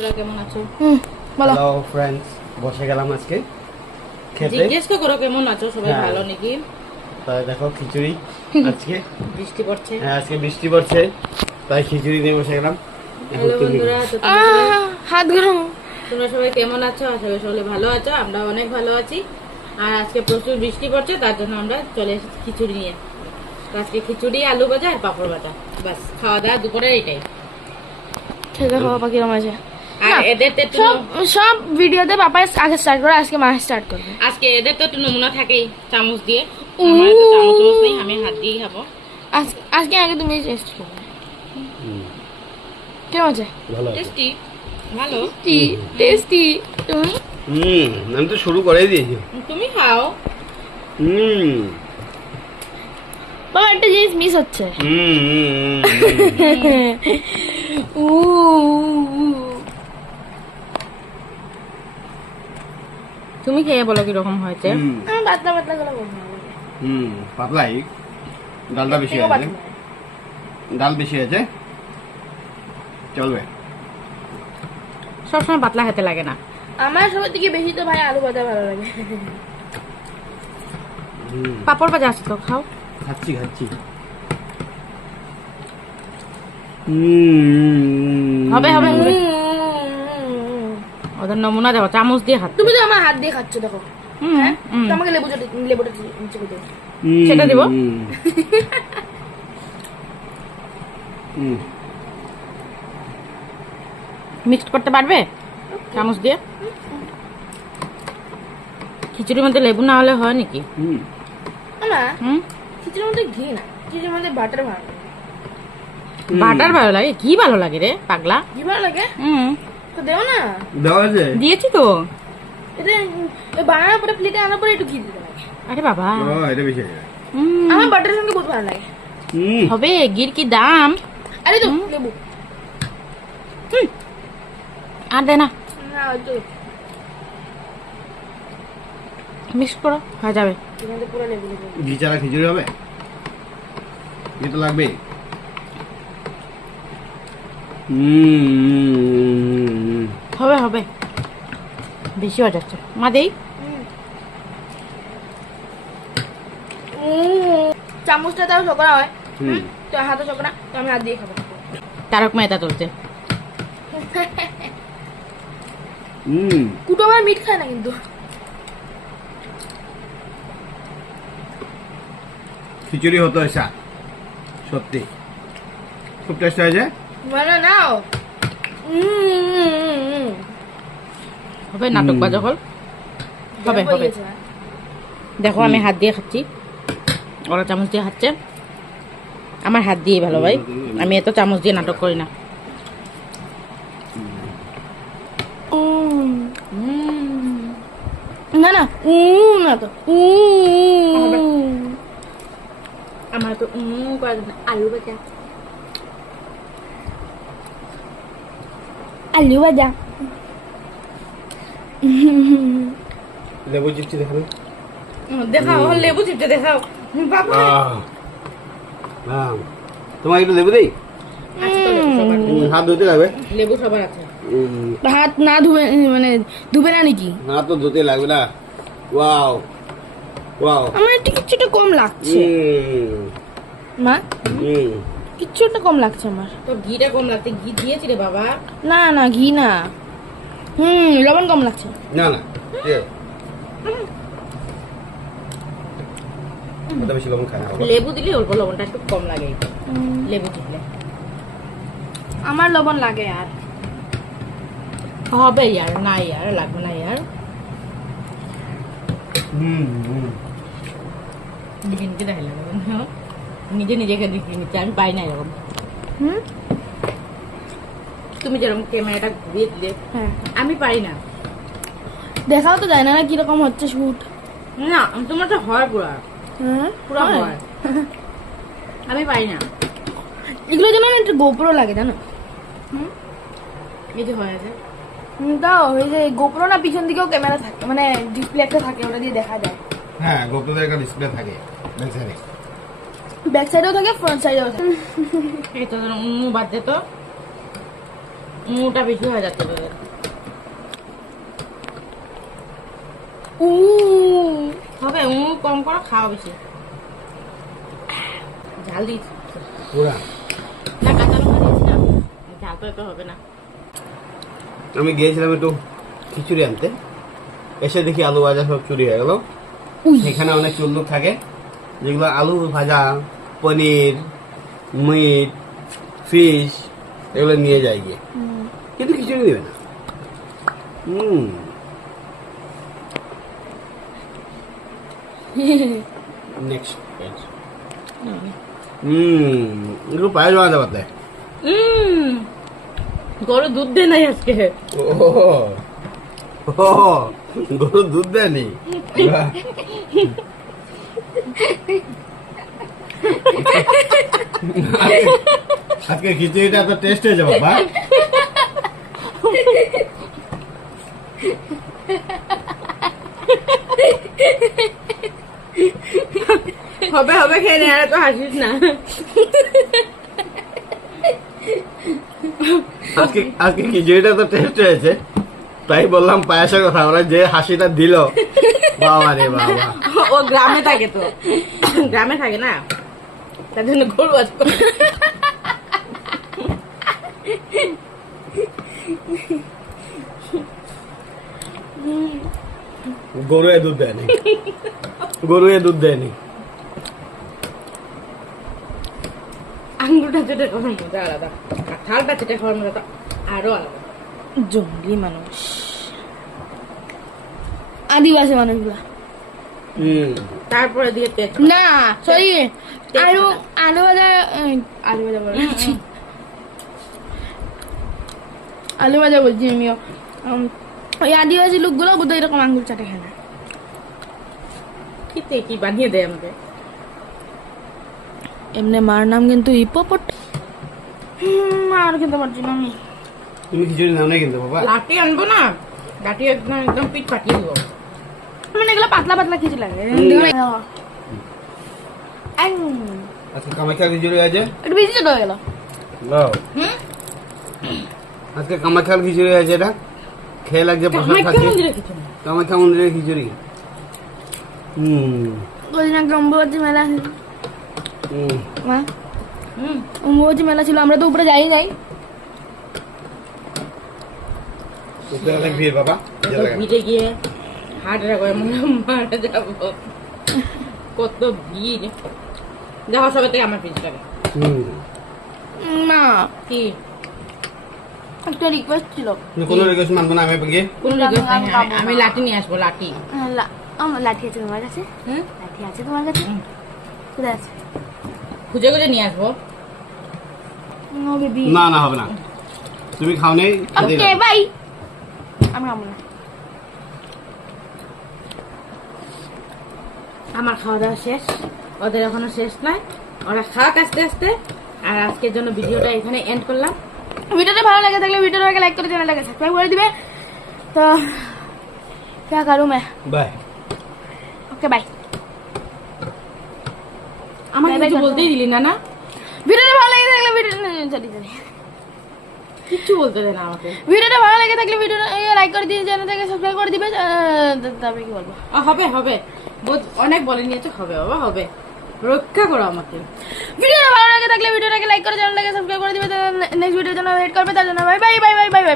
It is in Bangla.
বন্ধুরা কেমন আছো? বলো। হ্যালো ফ্রেন্ডস, বসে গেলাম আজকে খেতে। জিজ্ঞেস তো করো কেমন আছো, সবাই হ্যাঁ। ভালো নাকি? তাই দেখো খিচুড়ি আজকে। বৃষ্টি পড়ছে। হ্যাঁ, আজকে বৃষ্টি পড়ছে, তাই খিচুড়ি নিয়ে বসে গেলাম। এখন হ্যালো তুমি বন্ধুরা, তো হাত গরম। তোমরা সবাই কেমন আছো? আশা করি সবাই ভালো আছো, আমরা অনেক ভালো আছি। আর আজকে প্রচুর বৃষ্টি পড়ছে, তার জন্য আমরা চলে এসেছি খিচুড়ি নিয়ে। তো আজকে খিচুড়ি, আলু ভাজা আর পাঁপড় ভাজা, বাস খাওয়া দাওয়া দুপুরে এইটাই। খেতে খাওয়া বাকি রকম আছে। আর এদের তো একটু সব ভিডিওতে পাপা আগে স্টার্ট করে, আজকে মা স্টার্ট করবে। আজকে এদের তো একটু নমুনা থাকেই চামচ দিয়ে। আমার তো চামচ নেই, আমি হাত দিয়েই খাবো। আজকে আগে তুমি টেস্ট করবে। কেমন আছে? ভালো আছে। টেস্টি, ভালো। টেস্টি। তুমি আমি তো শুরু করেই দিয়েছি। তুমি খাও। বাবা একটা জিনিস মিস হচ্ছে। তুমি খেয়ে বলো কিরকম হয়েছে। আমার পাতলা পাতলা করে বলবো। পাতলাই, ডালটা বেশি আছে। ডাল বেশি আছে, চলবে। সবসময় পাতলা খেতে লাগে না। আমার সবার থেকে বেশি তো ভাই আলু ভাজা ভালো লাগে। পাপড় ভাজা আছে তো, খাও। খাচ্ছি। হবে হবে হবে। ওদের নমুনা দেবো, চামচ দিয়ে খাচ্ছ। তুমি তো আমার হাত দিয়ে খাচ্ছ, দেখো। হ্যাঁ, হুম। তো আমাকে লেবুটা নিচে করে দাও। সেটা দিব? মিক্সড করতে পারবে চামচ দিয়ে? খিচুড়ির মধ্যে লেবু না হলে হয় নাকি? না, হুম, খিচুড়ির মধ্যে ঘি না, খিচুড়ির মধ্যে বাটার ভালো লাগে। বাটার ভালো লাগে? কি ভালো লাগে রে পাগলা? ঘি ভালো লাগে হুম, তো দেও না। দেওয়া আছে। দিয়েছি তো। এটা বানানোর পরে প্লেটে আনার পরে একটু ঘি দিতে লাগে। আরে বাবা, এটা বেশি আছে। আমার বাটারের সঙ্গে বহুত ভালো লাগে। হবে। গির কি দাম! আরে তো লেবু আর দে না, না, ওই তো মিক্স করো, হয়ে যাবে। এখানে পুরো লেবু লেবু। ঘি ছাড়া খিচুড়ি হবে? ঘি তো লাগবে। হবে হবে, বেশি হয়ে যাচ্ছে। মা দেই। চামচটা তাও চকরা হয়, তো হাতে চকরা, তো আমি হাত দিয়ে খাবো। তারক মেহতা চলছে। কুটো আমার মিট খায় না কিন্তু। খিচুড়ি হতো এসা, সত্যি খুব টেস্ট হয়েছে। মানে নাও। হবে নাটক বাজা হল। হবে হবে। দেখো আমি হাত দিয়ে খাচ্ছি, ওরা চামচ দিয়ে খাচ্ছে। আমার হাত দিয়ে ভালো ভাই, আমি এত চামচ দিয়ে নাটক করি না। না না, না তো আমার তো আলু ভাজা। আলু ভাজা। লেবু চিপছি দেখাবে। দেখাও লেবু চিপতে, দেখাও বাবা। তোমার একটু লেবু দেই? আছে তো লেবু সবার। হাত ধুতে লাগবে। লেবু সবার আছে। হাত না ধুবে, মানে ধুবে না নাকি? হাত তো ধুতে লাগবে না। Wow wow. আমার একটু কিছুটা কম লাগছে মা, কিছুটা কম লাগছে আমার। তোর ঘিটা কম লাগছে, ঘি দিয়েছি রে বাবা। না না, ঘি না, লবণ কম লাগছে। না না, ওটা বেশি লবণ খায় না। লেবু দিলে অল্প লবণটা একটু কম লাগে, লেবু দিলে। আমার লবণ লাগে আর হবে ইয়ার, না ইয়ার লাগবে না ইয়ার। নিজে নিজে দেখা লাগবে, নিজে নিজেকে দেখে নিচ্ছে, আমি পাই না এরকম। তুমি যেরকম ক্যামেরাটা ঘুরিয়ে দিলে, হ্যাঁ, আমি পারি না। দেখাও তো যায় না না কিরকম হচ্ছে শুট। না তোমার তো হয় পুরা পুরা হয়। হয়, আমি পারি না। এগুলোর জন্য না একটু গোপ্রো লাগে জানো। এই যে হয়ে আছে। তাও ওই যে গোপ্রো না, পিছন দিকেও ক্যামেরা থাকে, মানে ডিসপ্লে একটা থাকে, ওটা দিয়ে দেখা যায়। হ্যাঁ, গোপ্রোতে একটা ডিসপ্লে থাকে ব্যাক সাইডে। ব্যাক সাইডেও থাকে, ফ্রন্ট সাইডেও থাকে। এই তো বাদ দে তো। মুটা বেশি হয়ে যাচ্ছে তোদের। হবে কম করো, খাওয়া বেশি। ঝাল দিস পুরা না, কাঁচা লঙ্কা দিস না, ঝাল তো এত হবে না। আমি গিয়েছিলাম একটু খিচুড়ি আনতে, এসে দেখি আলু ভাজা সব চুরি হয়ে গেল। এখানে অনেক চুল্লুক থাকে যেগুলো আলু ভাজা, পনির, মিট, ফিশ এগুলো নিয়ে যায় গিয়ে, কিন্তু খিচুড়ি নেবে না। নেক্সট এগুলো পায়ে যাওয়া যাবে। গরু দুধ দেয় নাই আজকে। গরু দুধ দেয়নি? আজকে খিচুড়িটা তো টেস্ট হয়েছে বাবা। হবে হবে, খেয়ে নে, আর তো হাসিস না। আজকে খিচুড়িটা তো টেস্ট হয়েছে, তাই বললাম পায়েসের কথা। ওরা যে হাসিটা দিল, বাবা রে বাবা। ও গ্রামে থাকে, তো গ্রামে থাকে না, তার জন্য গরু আজকে। গরুয়ে দুধ দেয়নি, গরুয়ে দুধ দেয়নি। আঙ্গুরটা চেটে খাওয়ার মজা আলাদা, আর থালটা চেটে খাওয়ার মজা তো আরো আলাদা। জঙ্গলি মানুষ, আদিবাসী মানুষগুলা। তারপরে দিয়ে তেল। না সরি, আলু আলু ভাজা, আলু ভাজা বলে আলু ভাজা বলছি আমিও। ওই আদিবাসী লোকগুলো বোধহয় এরকম আঙ্গুর চাটে খায় না। খেতে কি বানিয়ে দেয় আমাদের। এমনি মার নাম কিন্তু হিপোপট। আর খেতে পারছি না আমি। তুমি খিচুড়ি নাও না কিন্তু বাবা। লাঠি আনবো না, লাঠি একদম একদম পিঠ ফাটিয়ে দিব। মানে এগুলো পাতলা পাতলা কিছু লাগে। আজকে কামাখ্যা খিচুড়ি আছে, একটু বেশি ছোট হয়ে গেল। আজকে কামাখ্যার খিচুড়ি আছে, এটা খেয়ে লাগছে প্রসাদ খাচ্ছি। কামাখ্যা মন্দিরের খিচুড়ি। কদিন আগে অম্বুবাচী মেলা ছিল, মা অম্বুবাচী মেলা ছিল, আমরা তো উপরে যাই নাই। অনেক ভিড় বাবা, ভিড়ে গিয়ে হাট রাখবে, মারা যাবো, কত ভিড়। যাওয়ার সবাই থেকে আমার পিছটাকে। মা কি একটা রিকোয়েস্ট ছিল। কোনো রিকোয়েস্ট মানবো না আমি গিয়ে। কোন আমি লাঠি নিয়ে আসবো, লাঠি। আমার লাঠি আছে তোমার কাছে? লাঠি আছে তোমার কাছে? কোথায় আছে? খুঁজে খুঁজে নিয়ে আসবো। নো বেবি, না না হবে না, তুমি খাও নেই। Okay bye. আমি খাবো না। আমার খাওয়া দাওয়া শেষ, ওদের এখনো শেষ নয়, ওরা খাক আস্তে আস্তে। আর আজকের জন্য ভিডিওটা এখানে এন্ড করলাম। ভিডিওটা ভালো লাগে থাকলে ভিডিওটাকে লাইক করে চ্যানেলটাকে সাবস্ক্রাইব করে দিবে। তো क्या करूं मैं? বাই। Okay bye. আমাকে কিছু বলতেই দিলি না। না, ভিডিওটা ভালো লাগে থাকলে কিচ্ছু বলতে দে না আমাকে। ভিডিওটা ভালো লাগে থাকলে ভিডিওটা লাইক করে দিয়ে চ্যানেলটাকে সাবস্ক্রাইব করে দিবে। তারপরে কি বলবো? হবে হবে, অনেক বলে নিয়েছে, হবে বাবা হবে, রক্ষা করো আমাকে। ভিডিওটা ভালো লাগে থাকলে ভিডিওটাকে লাইক করে চ্যানেলটাকে সাবস্ক্রাইব করে দিবে। নেক্সট ভিডিওর জন্য ওয়েট করবে, তার জন্য bye bye bye bye bye.